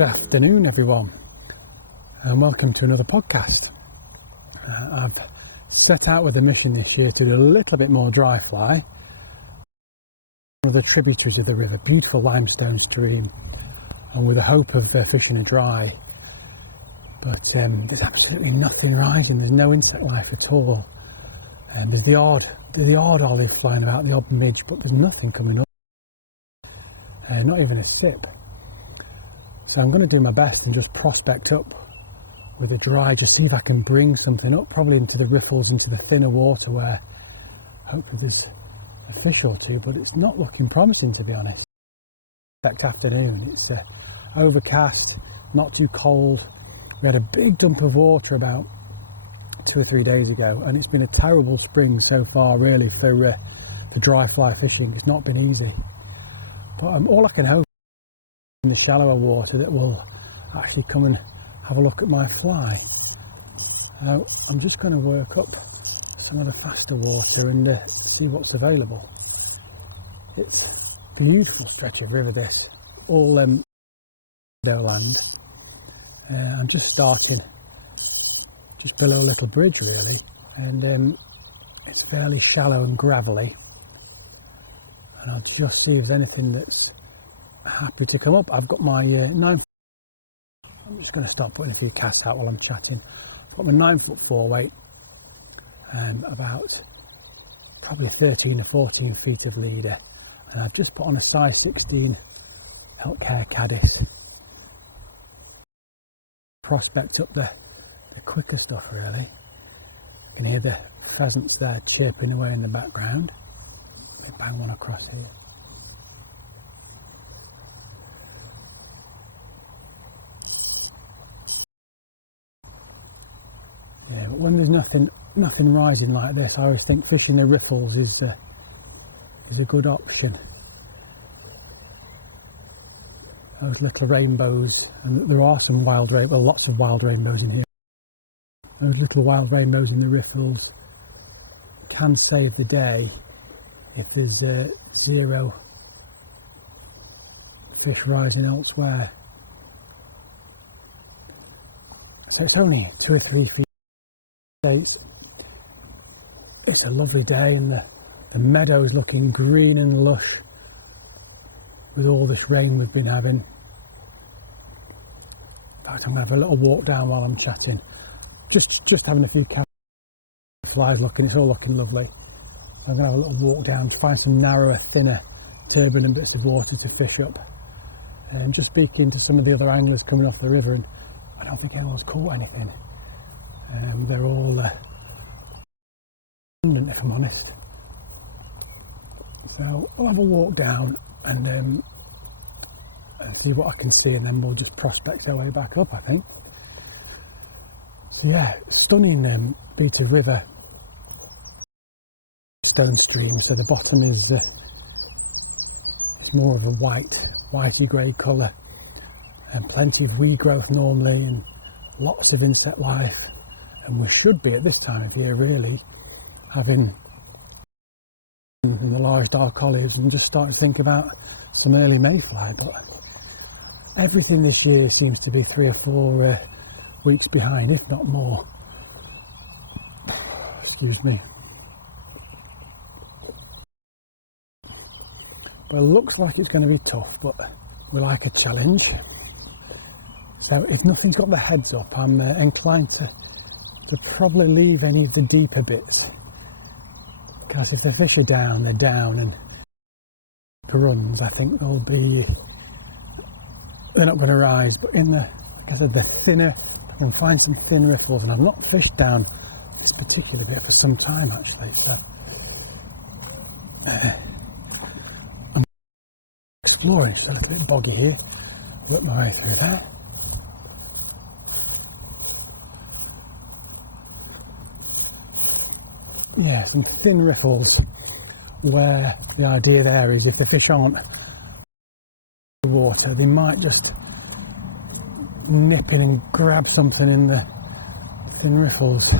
Good afternoon, everyone, and welcome to another podcast. I've set out with a mission this year to do a little bit more dry fly. One of the tributaries of the river, beautiful limestone stream, and with the hope of fishing a dry. But there's absolutely nothing rising. There's no insect life at all. And there's the odd olive flying about, the odd midge, but there's nothing coming up. Not even a sip. So I'm going to do my best and just prospect up with a dry, just see if I can bring something up, probably into the riffles, into the thinner water where hopefully there's a fish or two, but it's not looking promising, to be honest. Perfect afternoon. It's overcast, not too cold. We had a big dump of water about 2 or 3 days ago, and it's been a terrible spring so far, really, for dry fly fishing. It's not been easy. But all I can hope in the shallower water that will actually come and have a look at my fly. I'm just going to work up some of the faster water and see what's available. It's a beautiful stretch of river, this, all meadow land. I'm just starting just below a little bridge, really, and it's fairly shallow and gravelly, and I'll just see if there's anything that's happy to come up. I've got my 9 foot. I'm just going to start putting a few casts out while I'm chatting. I've got my 9-foot 4-weight, about probably 13 or 14 feet of leader, and I've just put on a size 16 elk hair caddis. Prospect up the quicker stuff, really. I can hear the pheasants there chirping away in the background. Let me bang one across here. Yeah, but when there's nothing rising like this, I always think fishing the riffles is a good option. Those little rainbows, and there are some lots of wild rainbows in here. Those little wild rainbows in the riffles can save the day if there's zero fish rising elsewhere. So it's only 2 or 3 feet. It's a lovely day, and the meadow's looking green and lush with all this rain we've been having. In fact, I'm going to have a little walk down while I'm chatting. Just having a few flies looking, it's all looking lovely. I'm going to have a little walk down to find some narrower, thinner, turbulent bits of water to fish up. And just speaking to some of the other anglers coming off the river, and I don't think anyone's caught anything. They're all abundant, if I'm honest. So we'll have a walk down and see what I can see, and then we'll just prospect our way back up, I think. So yeah, stunning beat of river, stone stream. So the bottom is more of a whitey grey colour, and plenty of weed growth normally, and lots of insect life. And we should be at this time of year really having the large dark olives, and just starting to think about some early mayfly. But everything this year seems to be 3 or 4 weeks behind, if not more. Excuse me. Well, it looks like it's going to be tough, but we like a challenge. So if nothing's got the heads up, I'm inclined to probably leave any of the deeper bits, because if the fish are down, they're down, and runs, I think they're not going to rise. But in like I said, the thinner, I can find some thin riffles, and I've not fished down this particular bit for some time actually, so I'm exploring. It's a little bit boggy here, work my way through there. Yeah, some thin riffles, where the idea there is if the fish aren't in the water, they might just nip in and grab something in the thin riffles.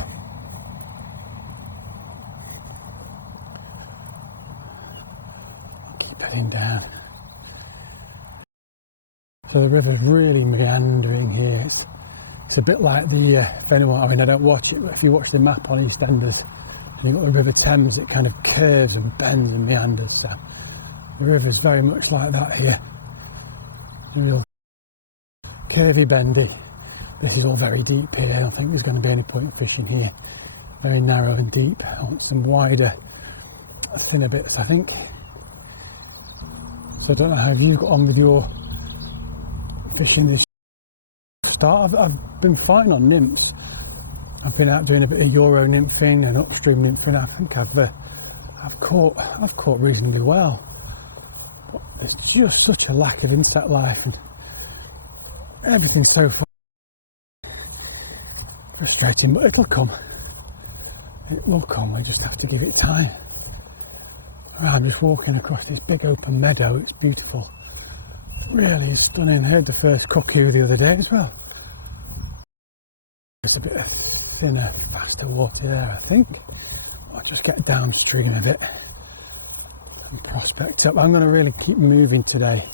Keep heading down. So the river's really meandering here. It's a bit like the, if anyone, I mean I don't watch it, but if you watch the map on EastEnders and you've got the River Thames, it kind of curves and bends and meanders. So the river's very much like that here. Real curvy, bendy. This is all very deep here. I don't think there's going to be any point fishing here. Very narrow and deep. I want some wider, thinner bits, I think. So I don't know how you've got on with your fishing this start. I've been fine on nymphs. I've been out doing a bit of Euro nymphing and upstream nymphing. I think I've caught reasonably well. But there's just such a lack of insect life and everything's so frustrating, but it'll come. It will come, we just have to give it time. I'm just walking across this big open meadow. It's beautiful. It really is stunning. I heard the first cuckoo the other day as well. There's a bit of thinner, faster water there, I think. I'll just get downstream a bit and prospect up. I'm going to really keep moving today.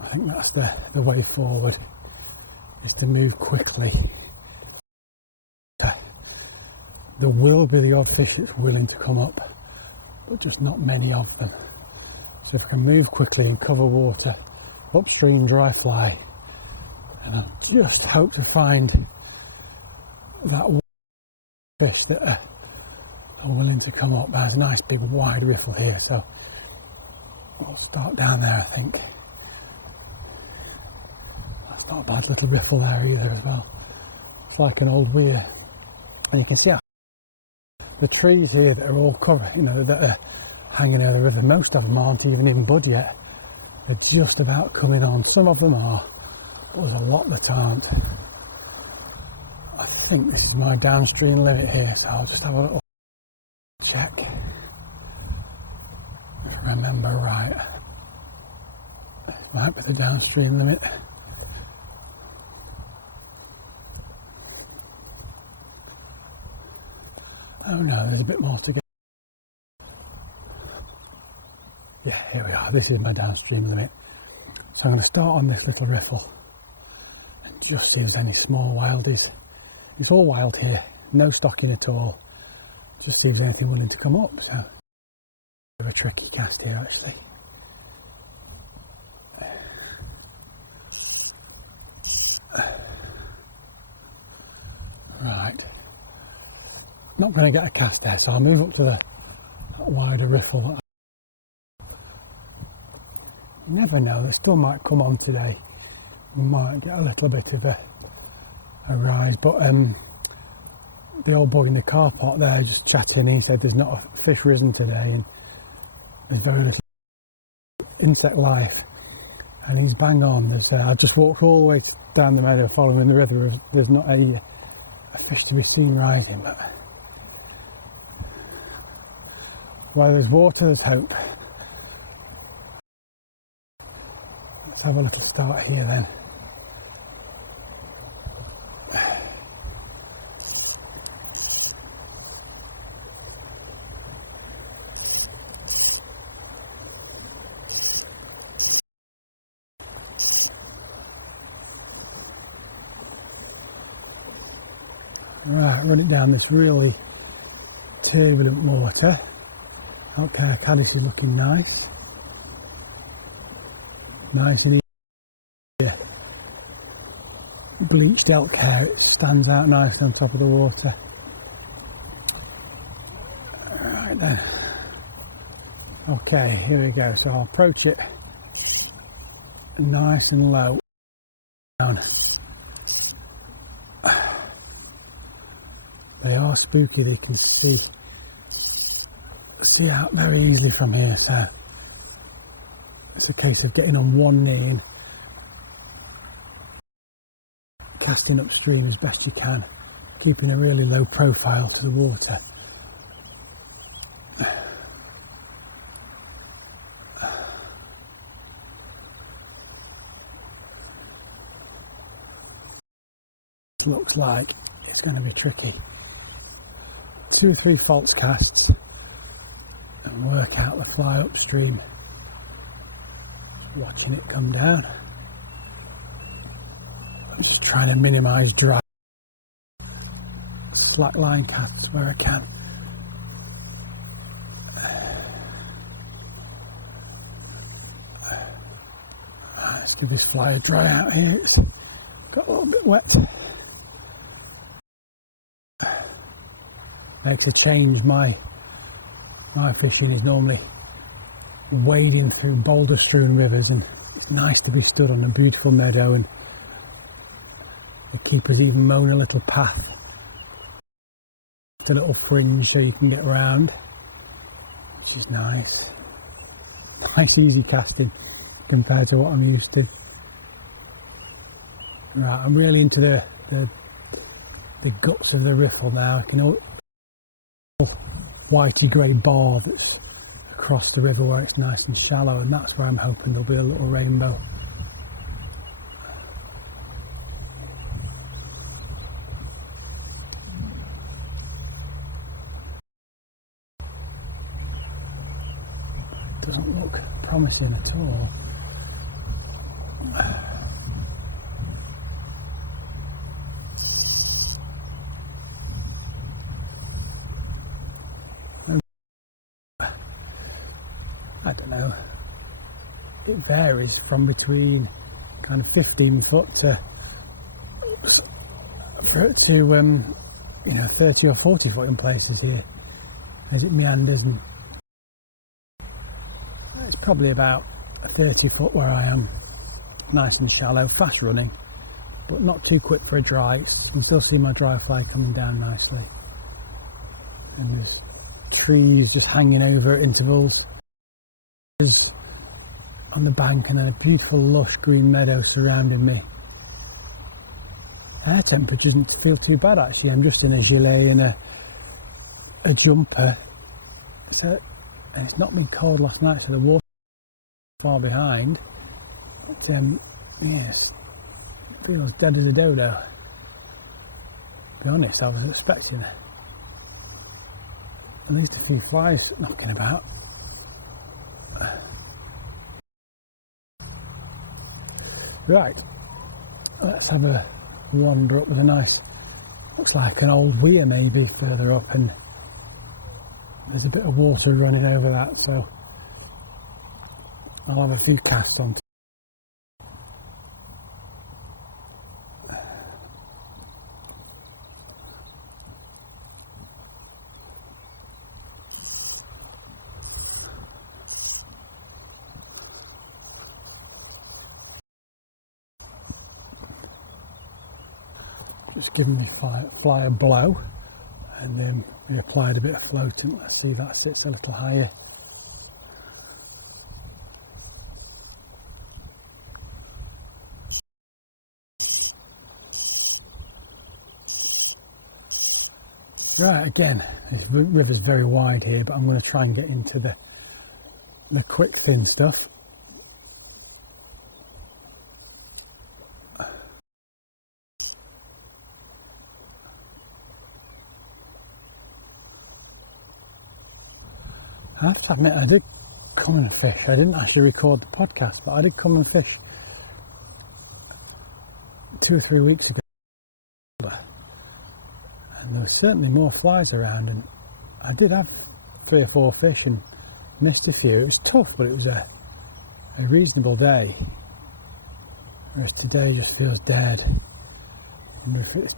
I think that's the way forward, is to move quickly. There will be the odd fish that's willing to come up, but just not many of them. So if I can move quickly and cover water, upstream dry fly, and I'll just hope to find that fish that are willing to come up. There's a nice big wide riffle here, so we'll start down there, I think. That's not a bad little riffle there either as well. It's like an old weir, and you can see how the trees here that are all covered, that are hanging over the river, most of them aren't even in bud yet. They're just about coming on. Some of them are, but there's a lot that aren't. I think this is my downstream limit here, so I'll just have a little check. If I remember right, this might be the downstream limit. Oh no, there's a bit more to go. Yeah, here we are. This is my downstream limit. So I'm going to start on this little riffle and just see if there's any small wildies. It's all wild here, no stocking at all. Just see if there's anything willing to come up. So, a bit of a tricky cast here actually. Right. Not going to get a cast there, so I'll move up to the wider riffle. Never know, they still might come on today. We might get a little bit of a rise, but the old boy in the car park there just chatting, he said there's not a fish risen today and there's very little insect life, and he's bang on. I've just walked all the way down the meadow following the river. There's not a fish to be seen rising, but where there's water, there's hope. Let's have a little start here then. Right, run it down this really turbulent water. Okay, Caddis is looking nice. Nice and easy. Bleached elk hair, it stands out nice on top of the water. Right then. Okay, here we go. So I'll approach it nice and low. Down. They are spooky, they can see out very easily from here, so it's a case of getting on one knee and casting upstream as best you can, keeping a really low profile to the water. Looks like it's going to be tricky. 2 or 3 false casts and work out the fly upstream, watching it come down. Just trying to minimise dry. Slack line casts where I can. Right, let's give this fly a dry out here. It's got a little bit wet. Makes a change. My fishing is normally wading through boulder strewn rivers, and it's nice to be stood on a beautiful meadow, and the keeper's even mown a little path, a little fringe so you can get around, which is nice. Nice easy casting compared to what I'm used to. Right, I'm really into the guts of the riffle now. I can whitey grey bar that's across the river where it's nice and shallow, and that's where I'm hoping there'll be a little rainbow. Doesn't look promising at all. I don't know, it varies from between kind of 15 foot to 30 or 40 foot in places here as it meanders, and it's probably about 30 foot where I am. Nice and shallow, fast running, but not too quick for a dry. You can still see my dry fly coming down nicely, and there's trees just hanging over at intervals on the bank, and then a beautiful lush green meadow surrounding me. Air temperature doesn't feel too bad actually. I'm just in a gilet and a jumper, so, and it's not been cold last night, so the water far behind, but yes, it feels dead as a dodo. To be honest, I was expecting at least a few flies knocking about. Right, let's have a wander up with a nice, looks like an old weir maybe further up, and there's a bit of water running over that, so I'll have a few casts on. Just giving the fly a blow, and then we applied a bit of floatant. Let's see if that sits a little higher. Right, again, this river's very wide here, but I'm going to try and get into the quick thin stuff. I have to admit, I did come and fish. I didn't actually record the podcast, but I did come and fish 2 or 3 weeks ago, and there were certainly more flies around, and I did have 3 or 4 fish and missed a few. It was tough, but it was a reasonable day, whereas today just feels dead. I wonder if it's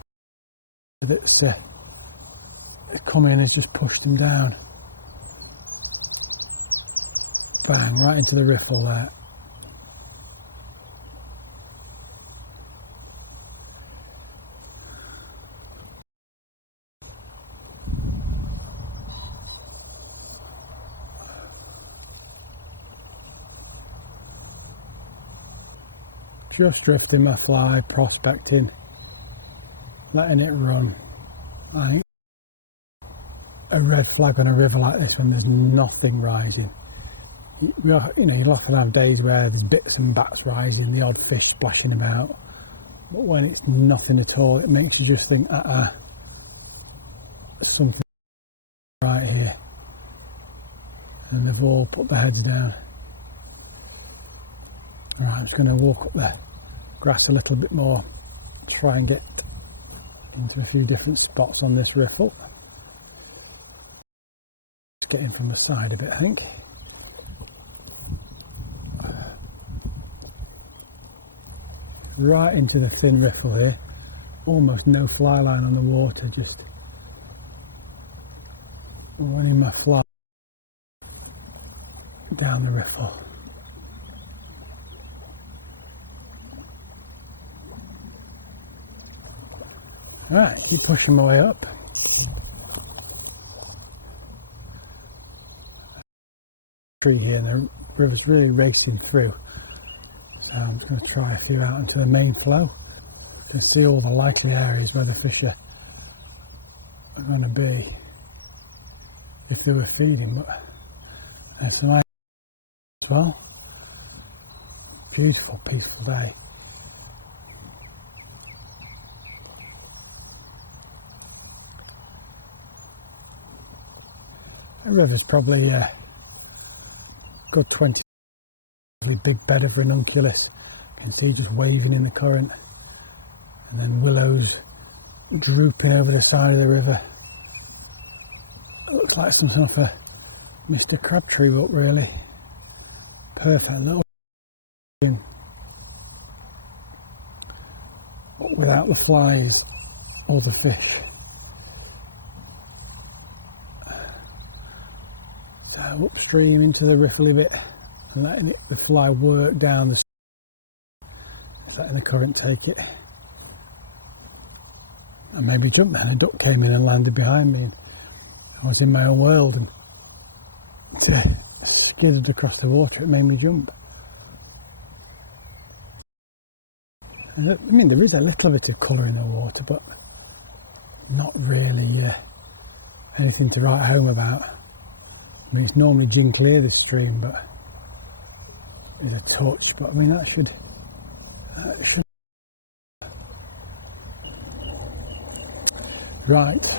come in has just pushed them down. Bang, right into the riffle there. Just drifting my fly, prospecting, letting it run. I think a red flag on a river like this when there's nothing rising. You'll often have days where there's bits and bats rising, the odd fish splashing about, but when it's nothing at all, it makes you just think, something right here, and they've all put their heads down. Alright, I'm just going to walk up the grass a little bit more, try and get into a few different spots on this riffle. Just get in from the side a bit, I think. Right into the thin riffle here. Almost no fly line on the water, just running my fly down the riffle. Alright, keep pushing my way up. Tree here, and the river's really racing through. So I'm just going to try a few out into the main flow. You can see all the likely areas where the fish are going to be if they were feeding, but there's some ice as well. Beautiful, peaceful day. The river's probably a good 20 big bed of ranunculus. You can see just waving in the current, and then willows drooping over the side of the river. It looks like some sort of a Mr. Crabtree book, really. Perfect little but without the flies or the fish. So upstream into the riffly bit and letting the fly work down the, letting the current take it. And maybe jump, and a duck came in and landed behind me, and I was in my own world, and it skidded across the water. It made me jump. And I mean, there is a little bit of colour in the water, but not really anything to write home about. I mean, it's normally gin clear, this stream, but there's a touch. But I mean, that should right.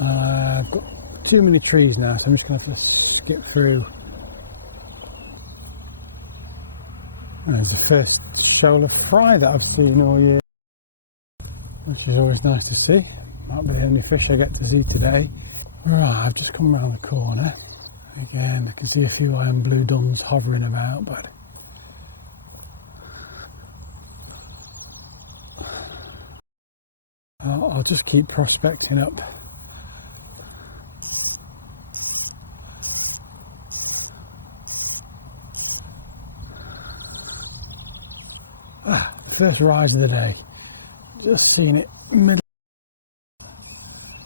I've got too many trees now, so I'm just going to have to skip through. There's the first shoal of fry that I've seen all year, which is always nice to see. Might be the only fish I get to see today. Right, I've just come around the corner. Again, I can see a few iron blue duns hovering about, but I'll just keep prospecting up. The first rise of the day. Just seeing it middle,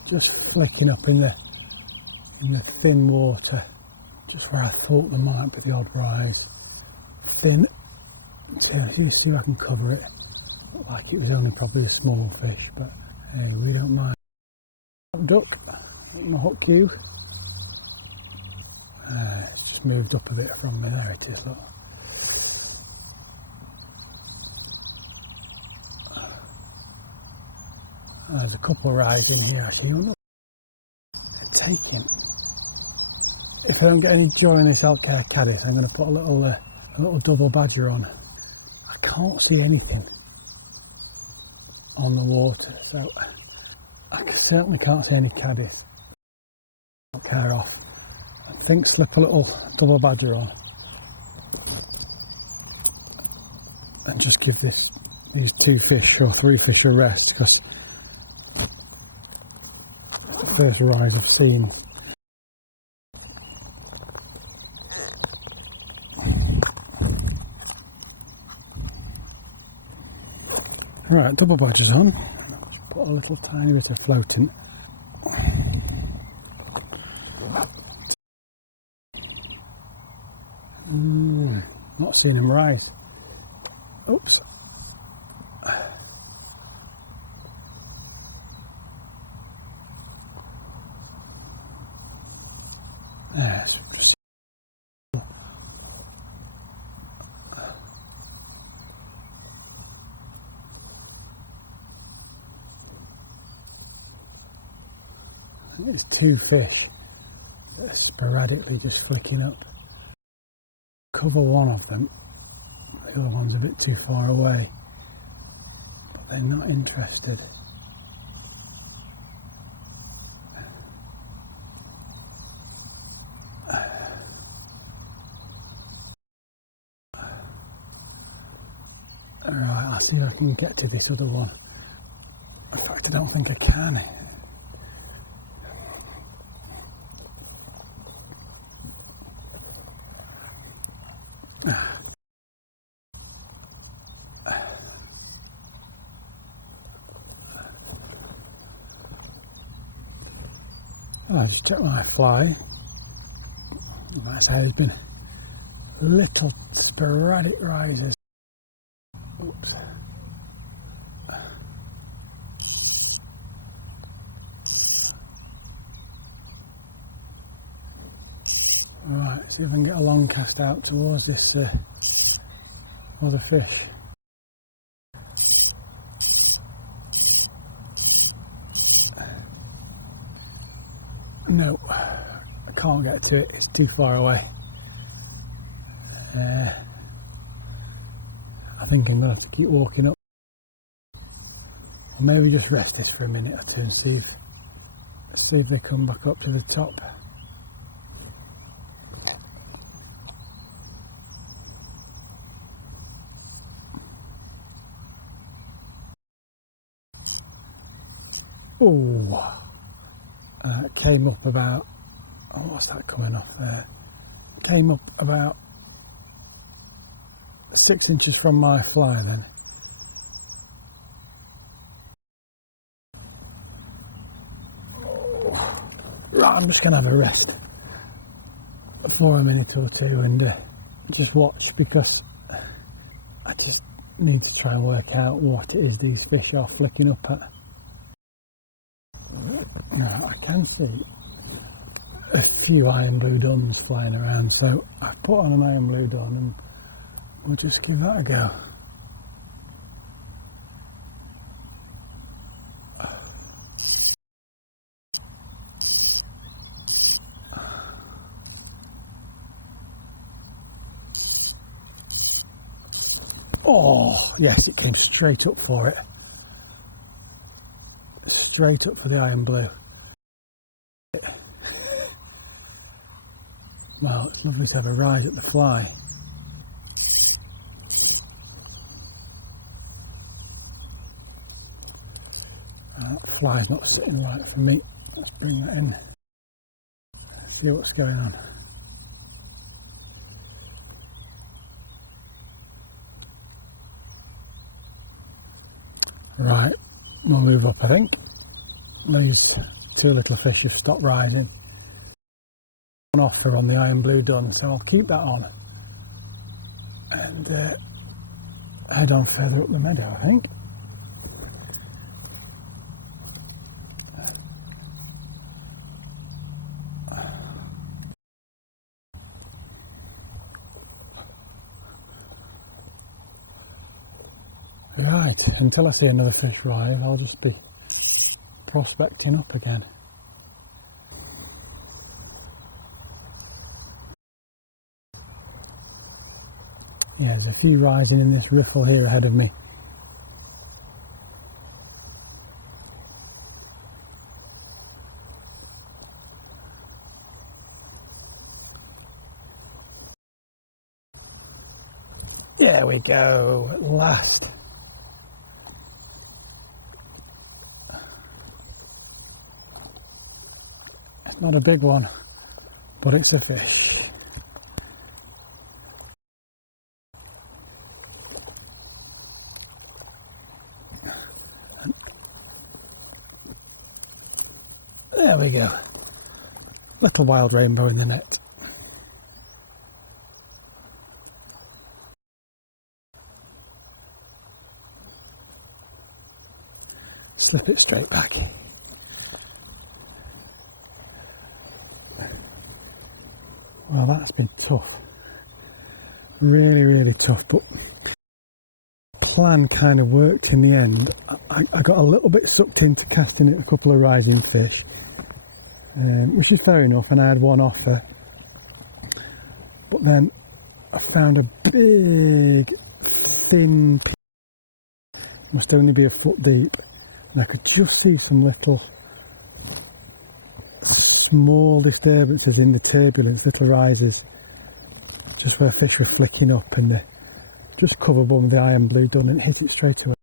just flicking up in the thin water, just where I thought there might be the odd rise. Thin, until you see if I can cover it. Looked like it was only probably a small fish, but hey, we don't mind. Duck, on the hook cue. It's just moved up a bit from me. There it is, look. There's a couple rising here actually. They're taking. If I don't get any joy in this elk hair caddis, I'm going to put a little double badger on. I can't see anything on the water, so I certainly can't see any caddis. Elk hair off. I think slip a little double badger on and just give these two fish or three fish a rest, because the first rise I've seen. Right, double badger's on. Just put a little tiny bit of floating. Not seeing him rise. Oops. Yes, just it's two fish that are sporadically just flicking up. Cover one of them, the other one's a bit too far away. But they're not interested. Alright, I'll see if I can get to this other one. In fact, I don't think I can. I just checked my fly. Right, so there's been little sporadic rises. Oops. Right, see if I can get a long cast out towards this other fish. No, I can't get to it, it's too far away. I think I'm going to have to keep walking up. Or maybe just rest this for a minute or two and see if they come back up to the top. Oh, it came up about, oh, what's that coming off there? Came up about 6 inches from my fly then. Oh. Right, I'm just going to have a rest for a minute or two and just watch, because I just need to try and work out what it is these fish are flicking up at. I can see a few iron blue duns flying around, so I've put on an iron blue dun and we'll just give that a go. Oh, yes, it came straight up for it. Straight up for the iron blue. Well, it's lovely to have a rise at the fly. That fly's not sitting right for me. Let's bring that in. See what's going on. Right, we'll move up, I think. These two little fish have stopped rising. One offer on the iron blue dun, so I'll keep that on and head on further up the meadow, I think. Right, until I see another fish rise, I'll just be prospecting up again. Yeah, there's a few rising in this riffle here ahead of me. There we go, at last. It's not a big one, but it's a fish. There we go. Little wild rainbow in the net. Slip it straight back. Well, that's been tough. Really, really tough, but plan kind of worked in the end. I got a little bit sucked into casting at a couple of rising fish, which is fair enough, and I had one offer. But then I found a big, thin piece must only be a foot deep, and I could just see some little small disturbances in the turbulence, little rises, just where fish were flicking up, and just covered one with the iron blue done and hit it straight away,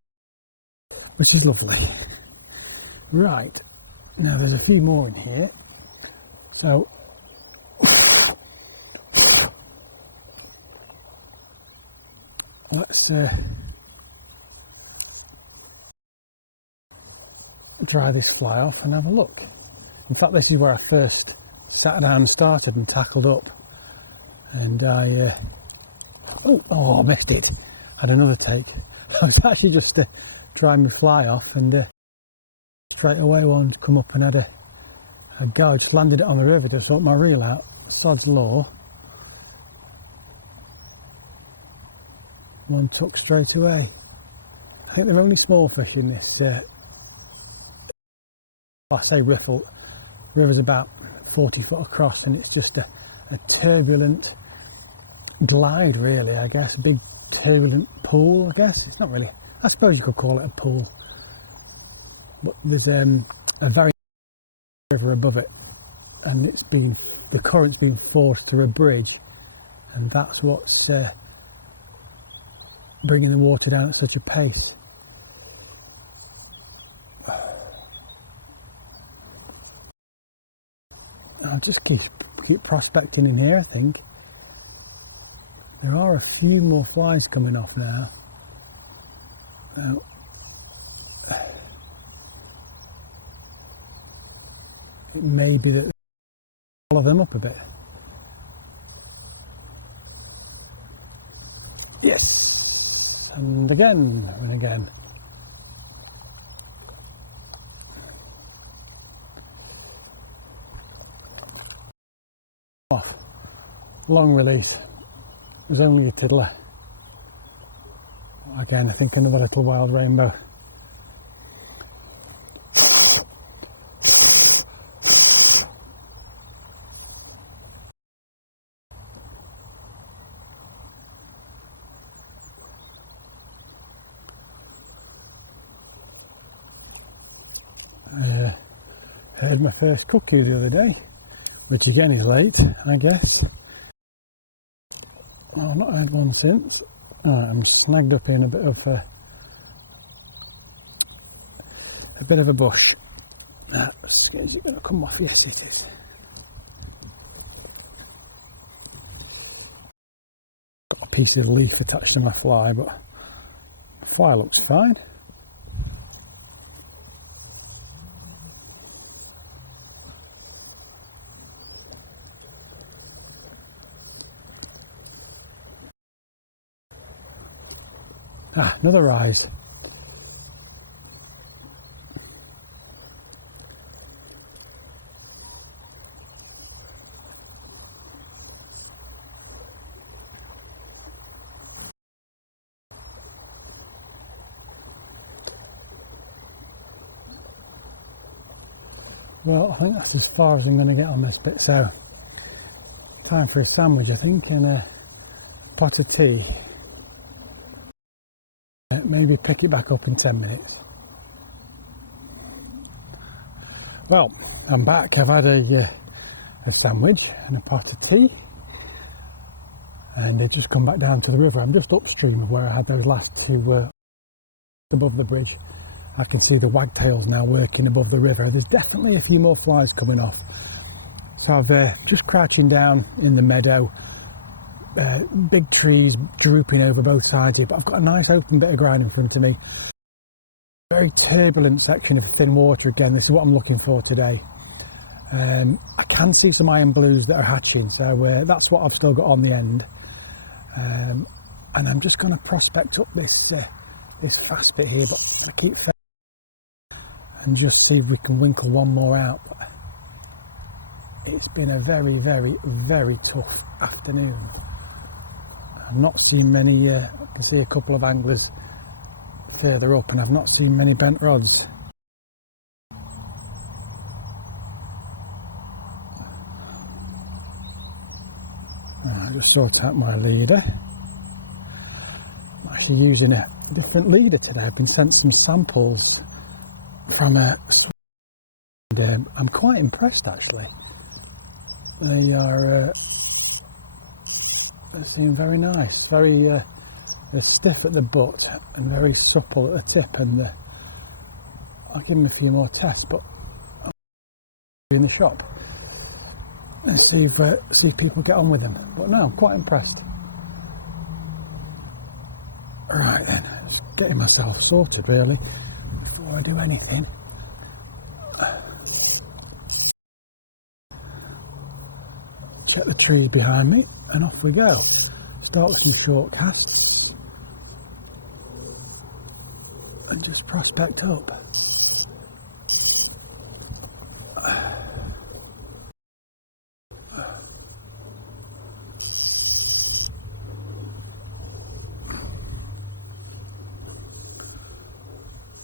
which is lovely. Right, now there's a few more in here, so let's dry this fly off and have a look. In fact, this is where I first sat down and started and tackled up, and I I missed it. Had another take. I was actually just drying my fly off, and straight away one come up and had a go. Just landed it on the river to sort my reel out. Sod's law. One took straight away. I think there are only small fish in this. I say riffle. The river's about 40 foot across, and it's just a turbulent glide, really, I guess. A big turbulent pool, I guess. It's not really, I suppose you could call it a pool. But there's a very river above it, and the current's been forced through a bridge, and that's what's bringing the water down at such a pace. I'll just keep prospecting in here, I think. There are a few more flies coming off now. Now, it may be that follow them up a bit. Yes, and again and again. Off. Long release. There's only a tiddler. Again, I think another little wild rainbow. I heard my first cuckoo the other day, which again is late, I guess. Oh, I've not heard one since. I'm snagged up in a bit of a bush. Is it going to come off? Yes, it is. Got a piece of leaf attached to my fly, but the fly looks fine. Another rise. Well, I think that's as far as I'm going to get on this bit, so time for a sandwich, I think, and a pot of tea. Maybe pick it back up in 10 minutes. Well, I'm back. I've had a sandwich and a pot of tea, and they've just come back down to the river. I'm just upstream of where I had those last two above the bridge. I can see the wagtails now working above the river. There's definitely a few more flies coming off. So I've just crouching down in the meadow. Big trees drooping over both sides here, but I've got a nice open bit of ground in front of me. Very turbulent section of thin water again. This is what I'm looking for today. I can see some iron blues that are hatching, so that's what I've still got on the end. And I'm just going to prospect up this fast bit here, but I'm going to keep and just see if we can winkle one more out. But it's been a very, very, very tough afternoon. I've not seen many, I can see a couple of anglers further up, and I've not seen many bent rods. I'll just sort out my leader. I'm actually using a different leader today. I've been sent some samples from a and I'm quite impressed actually. They seem very nice, very they're stiff at the butt and very supple at the tip, and I'll give them a few more tests, but I'll be in the shop and see if people get on with them. But no, I'm quite impressed. Right then, just getting myself sorted really before I do anything. Check the trees behind me and off we go. Start with some short casts and just prospect up.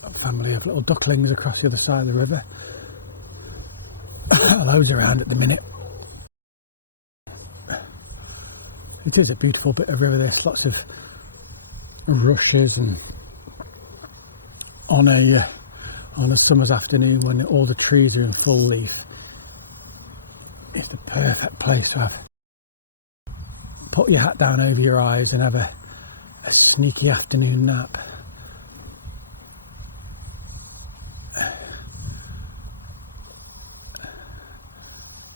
A family of little ducklings across the other side of the river. Loads around at the minute. It is a beautiful bit of river, this, lots of rushes, and on a summer's afternoon when all the trees are in full leaf, it's the perfect place to have put your hat down over your eyes and have a sneaky afternoon nap.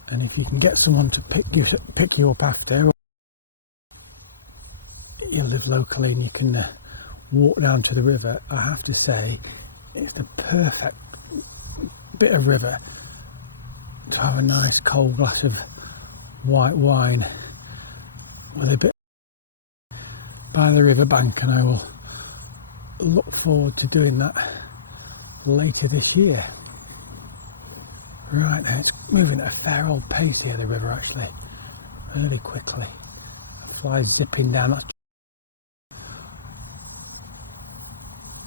And if you can get someone to pick you up after, you live locally and you can walk down to the river, I have to say it's the perfect bit of river to have a nice cold glass of white wine with a bit by the river bank, and I will look forward to doing that later this year. Right now, it's moving at a fair old pace here, the river, actually, really quickly. A fly zipping down. That's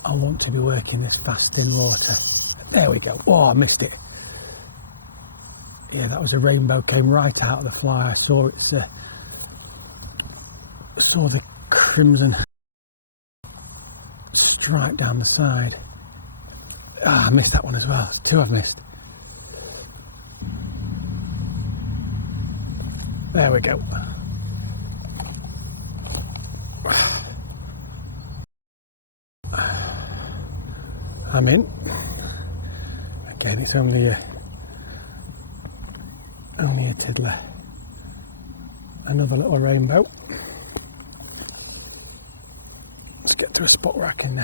I want to be working this fast in water. There we go. Oh, I missed it. Yeah, that was a rainbow, came right out of the fly. I saw it. Saw the crimson stripe down the side. Ah, I missed that one as well. There's two I've missed. There we go. I'm in. Again, it's only a tiddler. Another little rainbow. Let's get to a spot where I can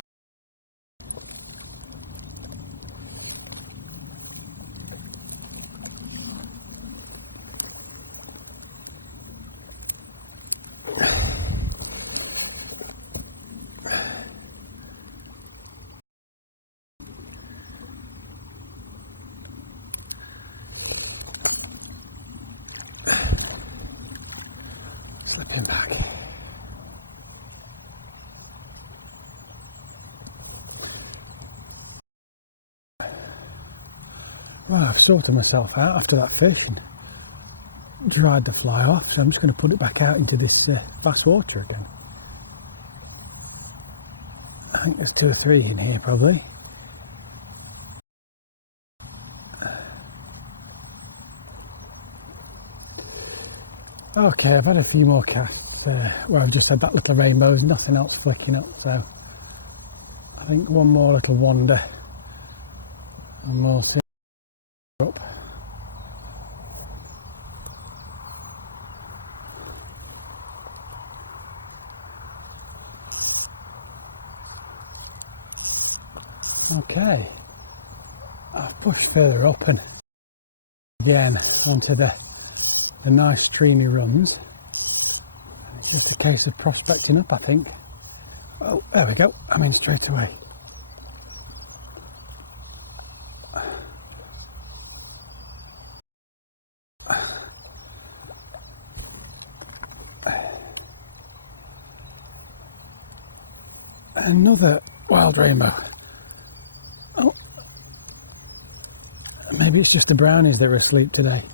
slipping back. Well, I've sorted myself out after that fish and dried the fly off, so I'm just going to put it back out into this fast water again. I think there's 2 or 3 in here probably. Okay, I've had a few more casts where I've just had that little rainbow, there's nothing else flicking up, so I think one more little wander and we'll see up. Okay, I've pushed further up and again onto the nice streamy runs. It's just a case of prospecting up, I think. Oh, there we go. I'm in straight away. Another wild rainbow. Oh, maybe it's just the brownies that are asleep today.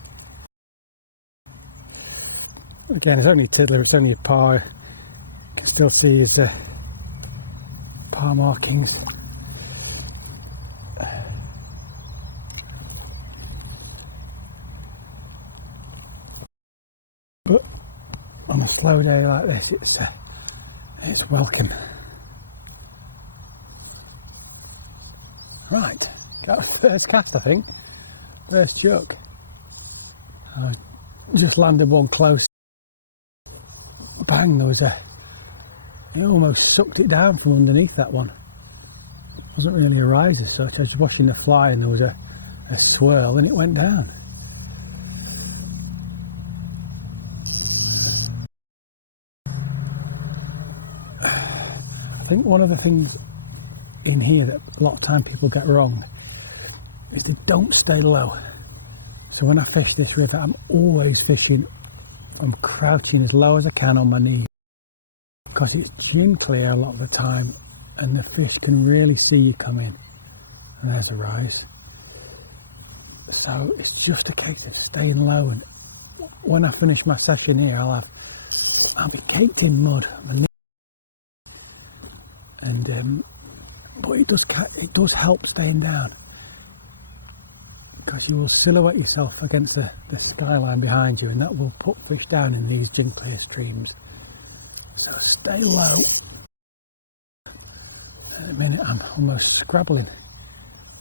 Again, it's only a tiddler, it's only a paw. You can still see his paw tar markings. But on a slow day like this, it's welcome. Right, got the first cast, I think. First chuck. I just landed one close. Bang, it almost sucked it down from underneath that one. It wasn't really a rise as such. I was washing the fly and there was a swirl and it went down. I think one of the things in here that a lot of time people get wrong is they don't stay low. So when I fish this river, I'm always fishing, I'm crouching as low as I can on my knees because it's gin clear a lot of the time and the fish can really see you come in. And there's a rise. So it's just a case of staying low, and when I finish my session here I'll be caked in mud. And but it does help staying down because you will silhouette yourself against the skyline behind you, and that will put fish down in these gin clear streams. So stay low. At the minute I'm almost scrabbling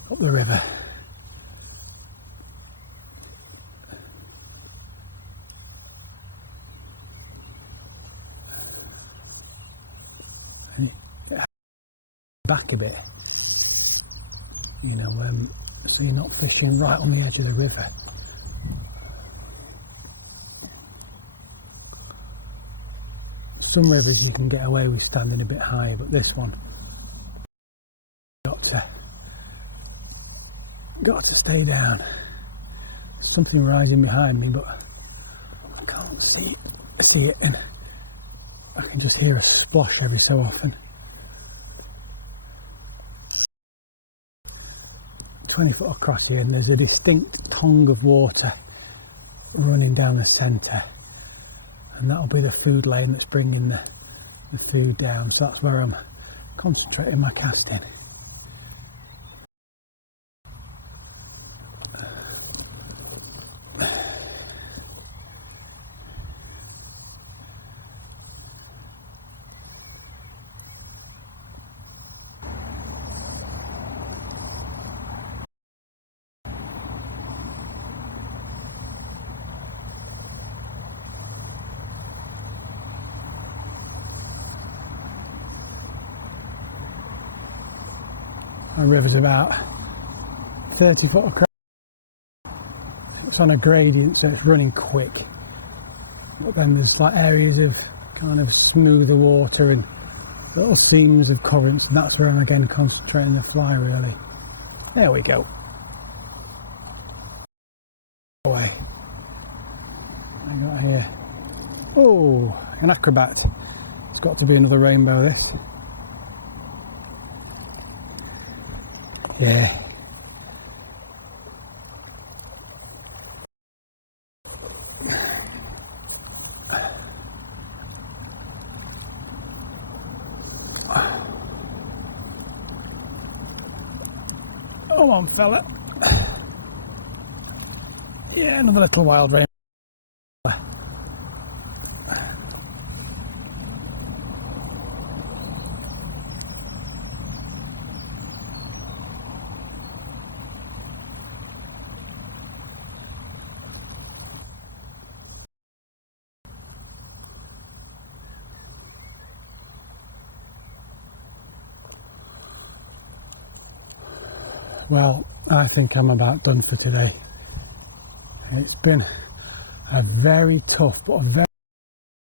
up the river. And back a bit, you know, so you're not fishing right on the edge of the river. Some rivers you can get away with standing a bit higher, but this one got to stay down. There's something rising behind me, but I can't see it, and I can just hear a splosh every so often. 20 foot across here, and there's a distinct tongue of water running down the centre, and that'll be the food lane that's bringing the food down. So that's where I'm concentrating my casting. The river's about 30 foot across. It's on a gradient, so it's running quick. But then there's like areas of kind of smoother water and little seams of currents, and that's where I'm again concentrating the fly really. There we go. Away. I got here. Oh, an acrobat. It's got to be another rainbow, this. Yeah. Come on, fella. Yeah, another little wild rainbow. Well, I think I'm about done for today. It's been a very tough but a very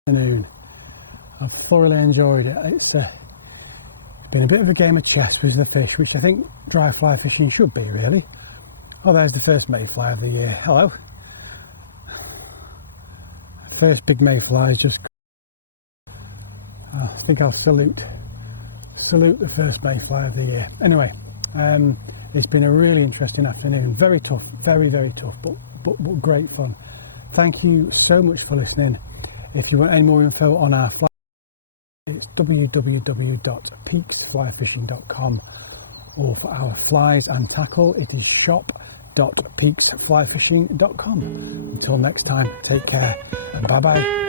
afternoon. I've thoroughly enjoyed it. It's been a bit of a game of chess with the fish, which I think dry fly fishing should be really. Oh, there's the first mayfly of the year. Hello. First big mayfly is just. I think I'll salute the first mayfly of the year. Anyway. It's been a really interesting afternoon, very tough, very tough, but great fun. Thank you so much for listening. If you want any more info on our fly, it's www.peaksflyfishing.com, or for our flies and tackle it is shop.peaksflyfishing.com. Until next time, take care and bye bye.